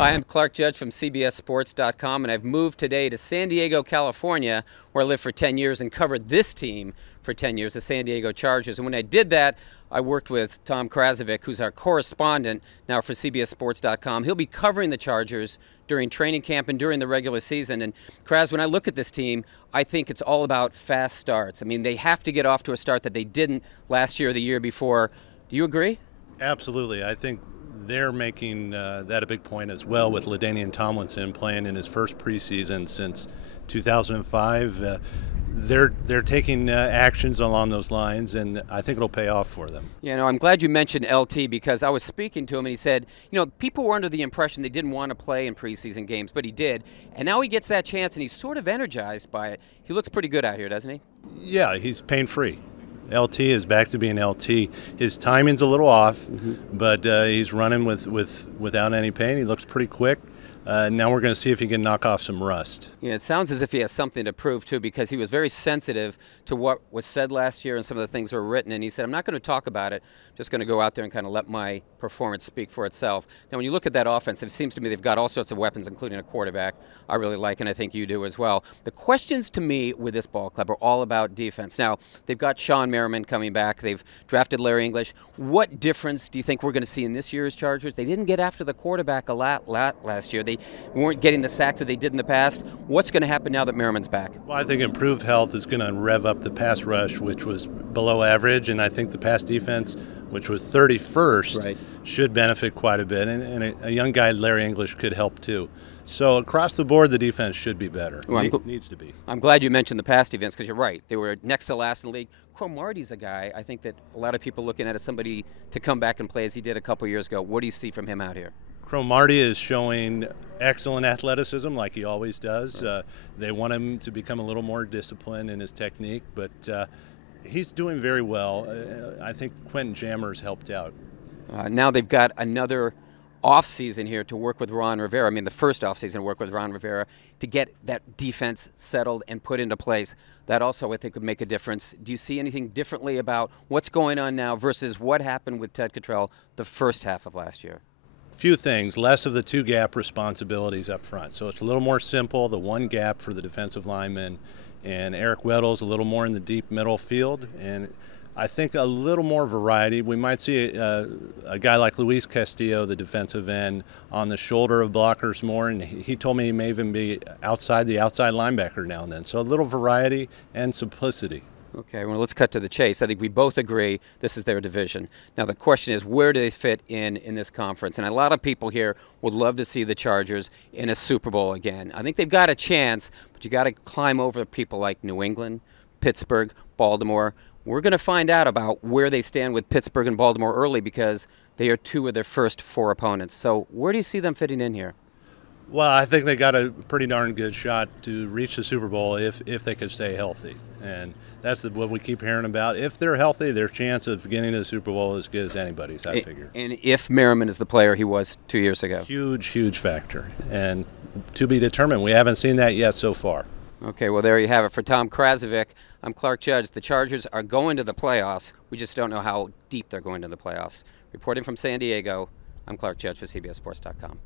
Hi, I'm Clark Judge from CBSSports.com, and I've moved today to San Diego, California, where I lived for 10 years and covered this team for 10 years, the San Diego Chargers. And when I did that, I worked with Tom Krasovic, who's our correspondent now for CBSSports.com. He'll be covering the Chargers during training camp and during the regular season. And Kras, when I look at this team, I think it's all about fast starts. I mean, they have to get off to a start that they didn't last year or the year before. Do you agree? Absolutely. I think they're making that a big point as well, with Ladainian Tomlinson playing in his first preseason since 2005. They're taking actions along those lines, and I think it'll pay off for them. You know, I'm glad you mentioned LT, because I was speaking to him and he said, you know, people were under the impression they didn't want to play in preseason games, but he did. And now he gets that chance and he's sort of energized by it. He looks pretty good out here, doesn't he? Yeah, he's pain-free. LT is back to being LT. His timing's a little off, but he's running without any pain. He looks pretty quick. Now we're going to see if he can knock off some rust. Yeah, it sounds as if he has something to prove, too, because he was very sensitive to what was said last year and some of the things that were written. And he said, I'm not going to talk about it. I'm just going to go out there and kind of let my performance speak for itself. Now, when you look at that offense, it seems to me they've got all sorts of weapons, including a quarterback I really like, and I think you do as well. The questions to me with this ball club are all about defense. Now, they've got Shawne Merriman coming back. They've drafted Larry English. What difference do you think we're going to see in this year's Chargers? They didn't get after the quarterback a lot last year. They weren't getting the sacks that they did in the past. What's going to happen now that Merriman's back? Well, I think improved health is going to rev up the pass rush, which was below average, and I think the pass defense, which was 31st, right, should benefit quite a bit. And a young guy, Larry English, could help too. So across the board, the defense should be better. Well, needs to be. I'm glad you mentioned the pass defense, because you're right. They were next to last in the league. Cromartie's a guy I think that a lot of people looking at as somebody to come back and play as he did a couple years ago. What do you see from him out here? Cromartie is showing excellent athleticism like he always does. They want him to become a little more disciplined in his technique, but he's doing very well. I think Quentin Jammer's helped out. Now they've got another off-season here to work with Ron Rivera. I mean, the first off-season to work with Ron Rivera to get that defense settled and put into place. That also, I think, would make a difference. Do you see anything differently about what's going on now versus what happened with Ted Cottrell the first half of last year? Few things, less of the two-gap responsibilities up front. So it's a little more simple, the one gap for the defensive lineman, and Eric Weddle's a little more in the deep middle field, and I think a little more variety. We might see a guy like Luis Castillo, the defensive end, on the shoulder of blockers more, and he told me he may even be outside linebacker now and then. So a little variety and simplicity. Okay, well, let's cut to the chase. I think we both agree this is their division. Now, the question is, where do they fit in this conference? And a lot of people here would love to see the Chargers in a Super Bowl again. I think they've got a chance, but you got to climb over people like New England, Pittsburgh, Baltimore. We're going to find out about where they stand with Pittsburgh and Baltimore early, because they are two of their first four opponents. So where do you see them fitting in here? Well, I think they got a pretty darn good shot to reach the Super Bowl if they could stay healthy. And that's what we keep hearing about. If they're healthy, their chance of getting to the Super Bowl is as good as anybody's, I figure. And if Merriman is the player he was 2 years ago? Huge, huge factor. And to be determined. We haven't seen that yet so far. Okay, well, there you have it. For Tom Krasovic, I'm Clark Judge. The Chargers are going to the playoffs. We just don't know how deep they're going to the playoffs. Reporting from San Diego, I'm Clark Judge for CBSSports.com.